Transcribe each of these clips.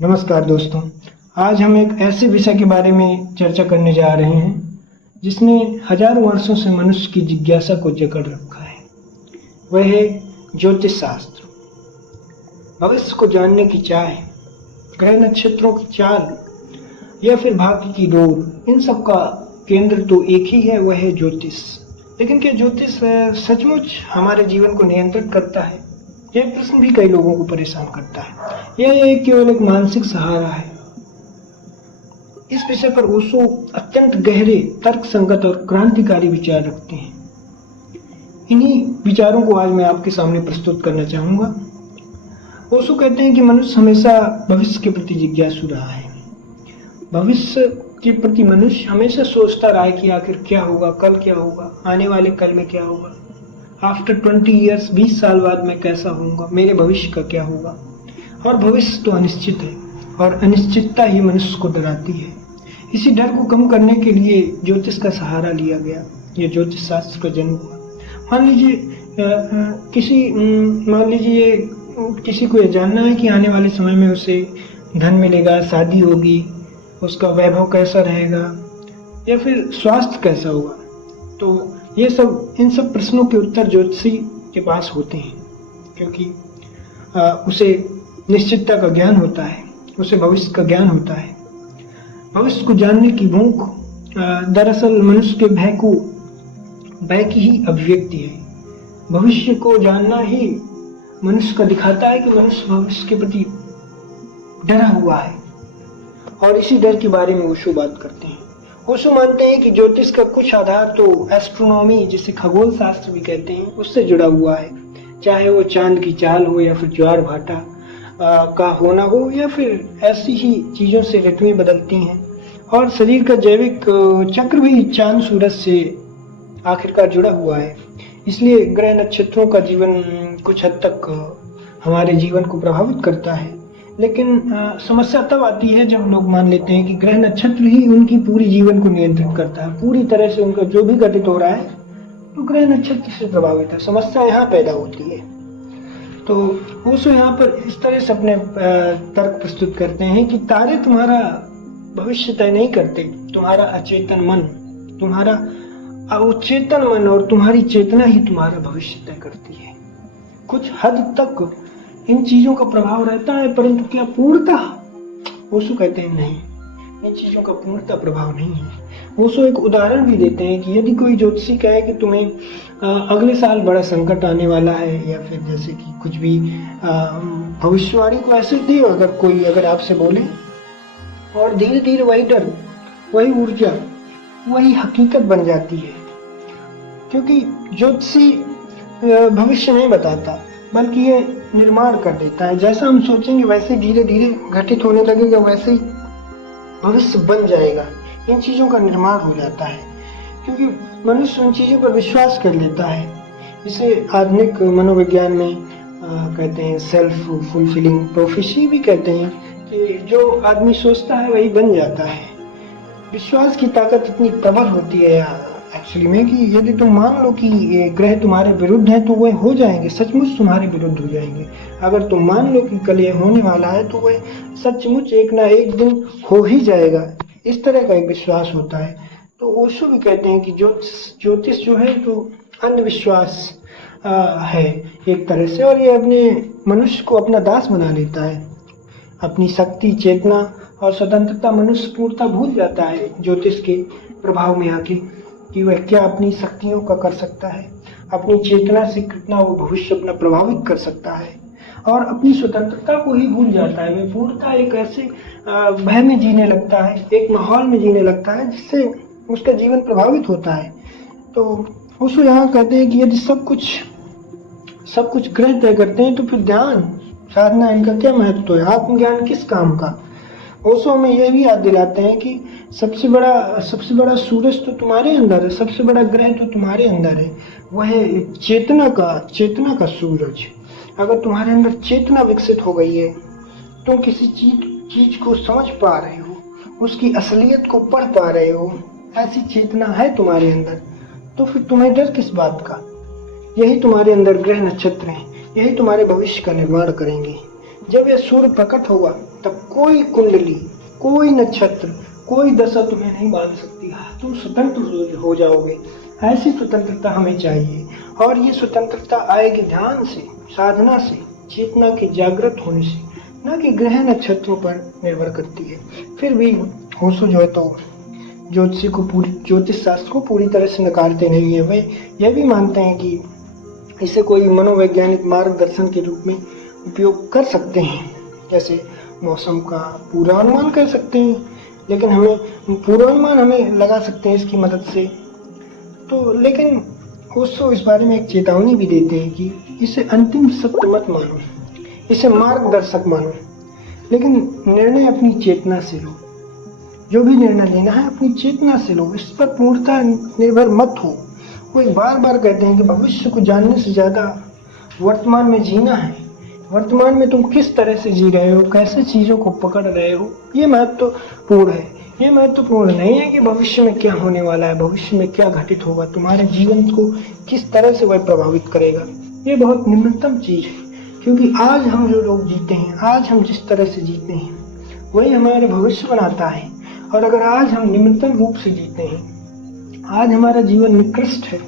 नमस्कार दोस्तों। आज हम एक ऐसे विषय के बारे में चर्चा करने जा रहे हैं जिसने हजारों वर्षों से मनुष्य की जिज्ञासा को जकड़ रखा है। वह है ज्योतिष शास्त्र। भविष्य को जानने की चाह, ग्रह नक्षत्रों की चाल या फिर भाग्य की डोर, इन सब का केंद्र तो एक ही है, वह है ज्योतिष। लेकिन क्या ज्योतिष सचमुच हमारे जीवन को नियंत्रित करता है? यह प्रश्न भी कई लोगों को परेशान करता है। यह एक केवल एक मानसिक सहारा है। इस विषय पर ओशो अत्यंत गहरे, तर्क संगत और क्रांतिकारी विचार रखते हैं। इन्हीं विचारों को आज मैं आपके सामने प्रस्तुत करना चाहूंगा। ओशो कहते हैं कि मनुष्य हमेशा भविष्य के प्रति जिज्ञासु रहा है। भविष्य के प्रति मनुष्य हमेशा सोचता रहा है कि आखिर क्या होगा, कल क्या होगा, आने वाले कल में क्या होगा, आफ्टर 20 ईयर्स, 20 साल बाद मैं कैसा होऊंगा, मेरे भविष्य का क्या होगा। और भविष्य तो अनिश्चित है और अनिश्चितता ही मनुष्य को डराती है। इसी डर को कम करने के लिए ज्योतिष का सहारा लिया गया। यह ज्योतिष शास्त्र का जन्म हुआ। मान लीजिए किसी को यह जानना है कि आने वाले समय में उसे धन मिलेगा, शादी होगी, उसका वैभव कैसा रहेगा या फिर स्वास्थ्य कैसा होगा। तो इन सब प्रश्नों के उत्तर ज्योतिषी के पास होते हैं, क्योंकि उसे निश्चितता का ज्ञान होता है, उसे भविष्य का ज्ञान होता है। भविष्य को जानने की भूख दरअसल मनुष्य के भय की ही अभिव्यक्ति है। भविष्य को जानना ही मनुष्य का दिखाता है कि मनुष्य भविष्य के प्रति डरा हुआ है। और इसी डर के बारे में ओशो बात करते हैं। ओशो मानते हैं कि ज्योतिष का कुछ आधार तो एस्ट्रोनॉमी, जिसे खगोल शास्त्र भी कहते हैं, उससे जुड़ा हुआ है। चाहे वो चांद की चाल हो या फिर ज्वार भाटा का होना हो या फिर ऐसी ही चीजों से ऋतुएं बदलती हैं। और शरीर का जैविक चक्र भी चांद सूरज से आखिरकार जुड़ा हुआ है। इसलिए ग्रह नक्षत्रों का जीवन कुछ हद तक हमारे जीवन को प्रभावित करता है। लेकिन समस्या तब आती है जब लोग मान लेते हैं कि ग्रह नक्षत्र ही उनकी पूरी जीवन को नियंत्रित करता है। पूरी तरह से उनका जो भी घटित हो रहा है तो ग्रह नक्षत्र से प्रभावित है। समस्या यहाँ पैदा होती है। तो ओशो यहाँ पर इस तरह से अपने तर्क प्रस्तुत करते हैं कि तारे तुम्हारा भविष्य तय नहीं करते, तुम्हारा अचेतन मन, तुम्हारा अवचेतन मन और तुम्हारी चेतना ही तुम्हारा भविष्य तय करती है। कुछ हद तक इन चीजों का प्रभाव रहता है, परंतु क्या पूर्णतः? ओशो कहते हैं नहीं, इन चीजों का पूर्णतः प्रभाव नहीं है। ओशो एक उदाहरण भी देते हैं कि यदि कोई ज्योतिषी कहे कि तुम्हें अगले साल बड़ा संकट आने वाला है, या फिर जैसे कि कुछ भी भविष्यवाणी को ऐसे दे, अगर आपसे बोले, और धीरे धीरे वही डर, वही ऊर्जा, वही हकीकत बन जाती है। क्योंकि ज्योतिषी भविष्य नहीं बताता, बल्कि ये निर्माण कर देता है। जैसा हम सोचेंगे वैसे धीरे धीरे घटित होने लगेगा, वैसे ही भविष्य बन जाएगा। इन चीजों का निर्माण हो जाता है क्योंकि मनुष्य उन चीजों पर विश्वास कर लेता है। इसे आधुनिक मनोविज्ञान में कहते हैं सेल्फ फुलफिलिंग प्रोफेसी भी कहते हैं कि जो आदमी सोचता है वही बन जाता है। विश्वास की ताकत इतनी प्रबल होती है एक्चुअली में कि यदि तुम मान लो कि ये ग्रह तुम्हारे विरुद्ध है तो वह हो जाएंगे, सचमुच तुम्हारे विरुद्ध हो जाएंगे। अगर तुम मान लो कि कल ये होने वाला है तो वह सचमुच एक ना एक दिन हो ही जाएगा। इस तरह का एक विश्वास होता है। तो ओशो भी कहते हैं कि ज्योतिष जो है तो अंधविश्वास है एक तरह से, और ये अपने मनुष्य को अपना दास बना लेता है। अपनी शक्ति, चेतना और स्वतंत्रता मनुष्य पूर्णतः भूल जाता है ज्योतिष के प्रभाव में आके, कि वह क्या अपनी शक्तियों का कर सकता है, अपनी चेतना से कितना वो भविष्य अपना प्रभावित कर सकता है, और अपनी स्वतंत्रता को ही भूल जाता है। वह पूर्णतः एक ऐसे भय में जीने लगता है, एक माहौल में जीने लगता है जिससे उसका जीवन प्रभावित होता है। तो ओशो यहाँ कहते हैं कि यदि सब कुछ ग्रह तय करते हैं तो फिर ध्यान साधना, इनका क्या महत्व है? आत्मज्ञान किस काम का? ओशो हमें यह भी याद दिलाते हैं कि सबसे बड़ा सूरज तो तुम्हारे अंदर है, सबसे बड़ा ग्रह तो तुम्हारे अंदर है। वह है चेतना का सूरज। अगर तुम्हारे अंदर चेतना विकसित हो गई है, तुम किसी चीज को समझ पा रहे हो, उसकी असलियत को पढ़ पा रहे हो, ऐसी चेतना है तुम्हारे अंदर, तो फिर तुम्हें डर किस बात का? यही तुम्हारे अंदर ग्रह नक्षत्र हैं, यही तुम्हारे भविष्य का निर्माण करेंगे। जब यह सूर्य प्रकट होगा तब कोई कुंडली, कोई नक्षत्र, कोई दशा तुम्हें नहीं बांध सकती। तुम स्वतंत्र हो जाओगे। ऐसी स्वतंत्रता हमें चाहिए, और ये स्वतंत्रता आएगी ध्यान से, साधना से, चेतना के जागृत होने से, न कि ग्रह नक्षत्रों पर निर्भर करती है। फिर भी ओशो जो है तो ज्योतिष शास्त्र को पूरी तरह से नकारते नहीं है। वे यह भी मानते हैं कि इसे कोई मनोवैज्ञानिक मार्गदर्शन के रूप में उपयोग कर सकते हैं, जैसे मौसम का पूर्वानुमान कर सकते हैं, लेकिन पूर्वानुमान हमें लगा सकते हैं इसकी मदद से। तो लेकिन ओशो इस बारे में एक चेतावनी भी देते हैं कि इसे अंतिम सत्य मत मानो, इसे मार्गदर्शक मानो, लेकिन निर्णय अपनी चेतना से लो। जो भी निर्णय लेना है अपनी चेतना से लो, इस पर पूर्णतः निर्भर मत हो। वो बार बार कहते हैं कि भविष्य को जानने से ज्यादा वर्तमान में जीना है। वर्तमान में तुम किस तरह से जी रहे हो, कैसे चीजों को पकड़ रहे हो, ये महत्वपूर्ण है। ये महत्वपूर्ण नहीं है कि भविष्य में क्या होने वाला है, भविष्य में क्या घटित होगा, तुम्हारे जीवन को किस तरह से वह प्रभावित करेगा। ये बहुत निम्नतम चीज है, क्योंकि आज हम जो लोग जीते हैं, आज हम जिस तरह से जीते हैं, वही हमारे भविष्य बनाता है। और अगर आज हम निम्नतम रूप से जीते हैं, आज हमारा जीवन निकृष्ट है,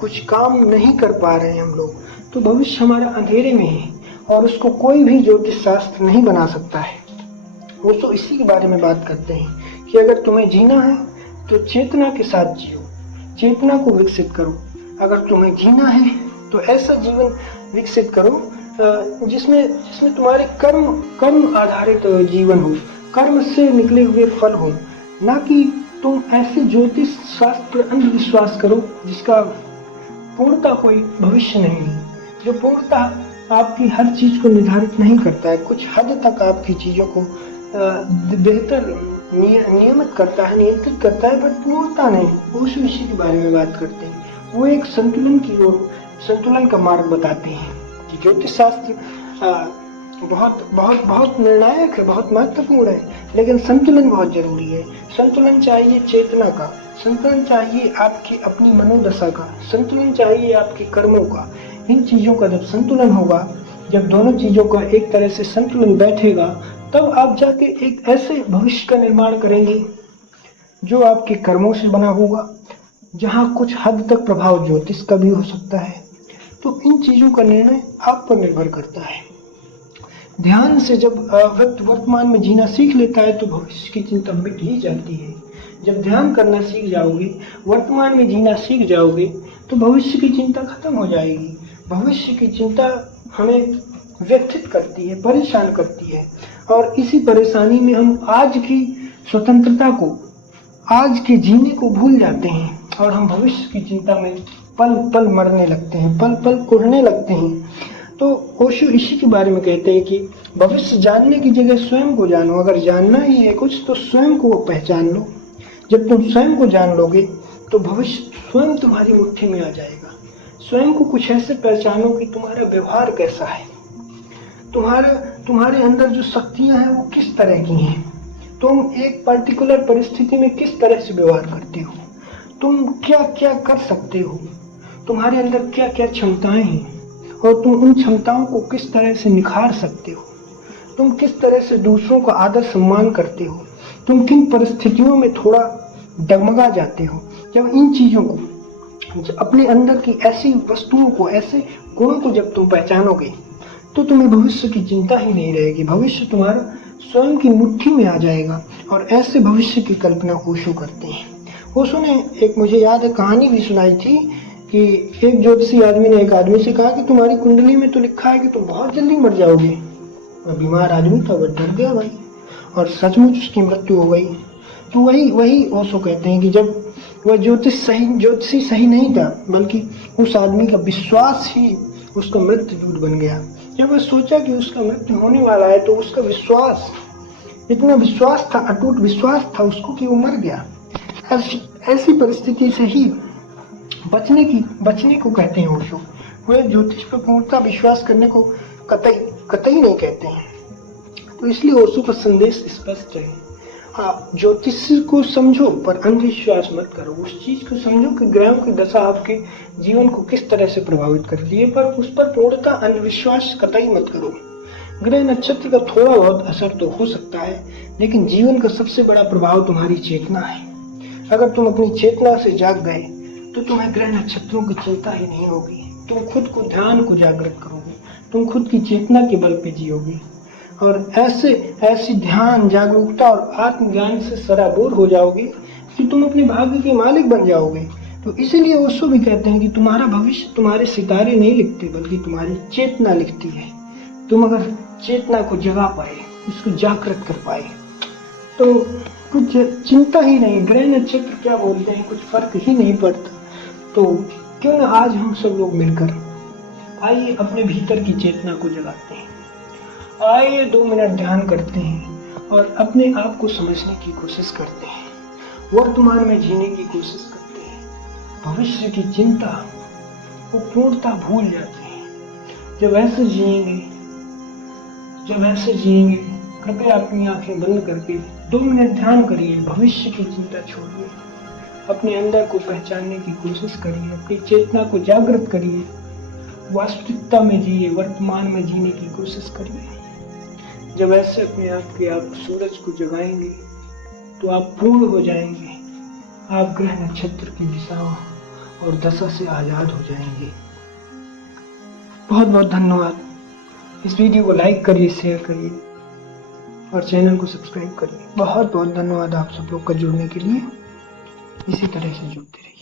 कुछ काम नहीं कर पा रहे हैं हम लोग, तो भविष्य हमारा अंधेरे में है और उसको कोई भी ज्योतिष शास्त्र नहीं बना सकता है। वो तो इसी के बारे में बात करते हैं कि अगर तुम्हें जीना है तो चेतना के साथ जियो, चेतना को विकसित करो। अगर तुम्हें जीना है तो ऐसा जीवन विकसित करो जिसमें तुम्हारे कर्म आधारित जीवन हो, कर्म से निकले हुए फल हो, ना कि तुम ऐसे ज्योतिष शास्त्र अंधविश्वास करो जिसका पूर्णता कोई भविष्य नहीं है, जो पूर्णता आपकी हर चीज को निर्धारित नहीं करता है, कुछ हद तक आपकी चीजों को बेहतर नियमित करता है, नियंत्रित करता है, बट पूर्णता नहीं। उस विषय के बारे में बात करते हैं। वो एक संतुलन की ओर, संतुलन का मार्ग बताते हैं कि ज्योतिष शास्त्र बहुत निर्णायक है, बहुत महत्वपूर्ण है, लेकिन संतुलन बहुत जरूरी है। संतुलन चाहिए चेतना का, संतुलन चाहिए आपकी अपनी मनोदशा का, संतुलन चाहिए आपके कर्मों का। इन चीजों का जब संतुलन होगा, जब दोनों चीजों का एक तरह से संतुलन बैठेगा, तब आप जाके एक ऐसे भविष्य का निर्माण करेंगे जो आपके कर्मों से बना होगा, जहाँ कुछ हद तक प्रभाव ज्योतिष का भी हो सकता है। तो इन चीजों का निर्णय आप पर निर्भर करता है। ध्यान से जब व्यक्ति वर्तमान में जीना सीख लेता है तो भविष्य की चिंता मिट ही जाती है। जब ध्यान करना सीख जाओगे, वर्तमान में जीना सीख जाओगे, तो भविष्य की चिंता खत्म हो जाएगी। भविष्य की चिंता हमें व्यथित करती है, परेशान करती है, और इसी परेशानी में हम आज की स्वतंत्रता को, आज के जीने को भूल जाते हैं, और हम भविष्य की चिंता में पल पल मरने लगते हैं, पल पल कुढ़ने लगते हैं। तो ओशो इसी के बारे में कहते हैं कि भविष्य जानने की जगह स्वयं को जानो। अगर जानना ही है कुछ तो स्वयं को पहचान लो। जब तुम स्वयं को जान लोगे तो भविष्य स्वयं तुम्हारी मुट्ठी में आ जाएगा। स्वयं को कुछ ऐसे पहचानो कि तुम्हारा व्यवहार कैसा है, तुम्हारे अंदर जो शक्तियां हैं वो किस तरह की हैं, तुम एक पर्टिकुलर परिस्थिति में किस तरह से व्यवहार करते हो, तुम क्या क्या कर सकते हो, तुम्हारे अंदर क्या क्या क्षमताएं हैं, और तुम उन क्षमताओं को किस तरह से निखार सकते हो, तुम किस तरह से दूसरों का आदर सम्मान करते हो, तुम किन परिस्थितियों में थोड़ा डगमगा जाते हो। जब इन चीजों को, अपने अंदर की ऐसी वस्तुओं को, ऐसे गुणों को जब तुम पहचानोगे तो तुम्हें भविष्य की चिंता ही नहीं रहेगी। भविष्य तुम्हारा स्वयं की मुट्ठी में आ जाएगा। और ऐसे भविष्य की कल्पना ओशो करते हैं। ओशो ने एक, मुझे याद है, कहानी भी सुनाई थी कि एक ज्योतिषी आदमी ने एक आदमी से कहा कि तुम्हारी कुंडली में तो लिखा है कि तुम बहुत जल्दी मर जाओगे। वह बीमार आदमी था, वह डर गया भाई, और सचमुच उसकी मृत्यु हो गई। तो वही ओशो कहते हैं कि जब वह ज्योतिषी सही नहीं था, बल्कि उस आदमी का विश्वास ही उसका मृत्यु दूत बन गया। जब वह सोचा कि उसका मृत्यु होने वाला है तो उसका विश्वास, इतना विश्वास था, अटूट विश्वास था उसको, कि वो मर गया। ऐसी परिस्थिति से ही बचने को कहते हैं ओशो। वे ज्योतिष पर पूर्णता विश्वास करने को कतई नहीं कहते हैं। तो इसलिए ओशो का संदेश स्पष्ट है। हाँ, ज्योतिष को समझो पर अंधविश्वास मत करो। उस चीज को समझो कि ग्रहों की दशा आपके जीवन को किस तरह से प्रभावित करती है, पर उस पर पूर्णता अंधविश्वास कतई मत करो। ग्रह नक्षत्र का थोड़ा बहुत असर तो हो सकता है, लेकिन जीवन का सबसे बड़ा प्रभाव तुम्हारी चेतना है। अगर तुम अपनी चेतना से जाग गए तो तुम्हें ग्रह नक्षत्रों की चिंता ही नहीं होगी। तुम खुद को ध्यान को जागृत करोगे, तुम खुद की चेतना के बल पे जियोगे और ऐसी ध्यान, जागरूकता और आत्मज्ञान से सराबोर हो जाओगे कि तुम अपने भाग्य के मालिक बन जाओगे। तो इसीलिए ओशो भी कहते हैं कि तुम्हारा भविष्य तुम्हारे सितारे नहीं लिखते, बल्कि तुम्हारी चेतना लिखती है। तुम अगर चेतना को जगा पाए, उसको जागृत कर पाए, तो कुछ चिंता ही नहीं, ग्रह नक्षत्र क्या बोलते हैं, कुछ फर्क ही नहीं पड़ता। तो क्यों ना आज हम सब लोग मिलकर आइए अपने भीतर की चेतना को जगाते हैं। आइए 2 मिनट ध्यान करते हैं और अपने आप को समझने की कोशिश करते हैं, वर्तमान में जीने की कोशिश करते हैं, भविष्य की चिंता को पूर्णतः भूल जाते हैं। जब ऐसे जिएंगे कृपया अपनी आंखें बंद करके 2 मिनट ध्यान करिए, भविष्य की चिंता छोड़िए, अपने अंदर को पहचानने की कोशिश करिए, अपनी चेतना को जागृत करिए, वास्तविकता में जिए, वर्तमान में जीने की कोशिश करिए। जब ऐसे अपने आप सूरज को जगाएंगे तो आप पूर्ण हो जाएंगे, आप ग्रह नक्षत्र की दिशा और दशा से आजाद हो जाएंगे। बहुत बहुत धन्यवाद। इस वीडियो को लाइक करिए, शेयर करिए और चैनल को सब्सक्राइब करिए। बहुत बहुत धन्यवाद आप सब लोग का जुड़ने के लिए। इसी तरह से जुड़ते रहिए।